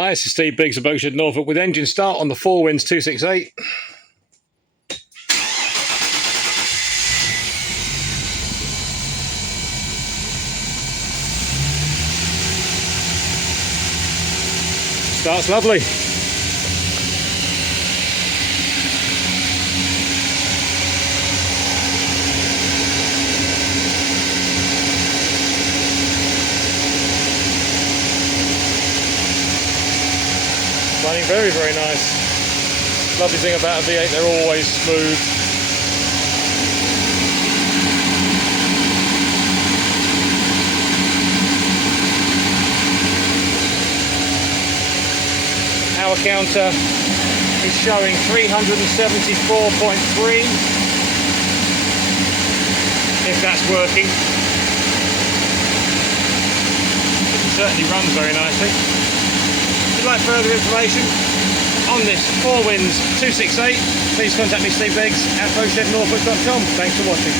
Hi, this is Steve Biggs of Boatshed Norfolk with engine start on the 4 Winds 268. Starts lovely. Running very, very nice. Lovely thing about a V8, they're always smooth. Power counter is showing 374.3, if that's working. It certainly runs very nicely. If you'd like further information on this 4 Winds 268, please contact me, Steve Biggs, at boatshednorfolk.com. Thanks for watching.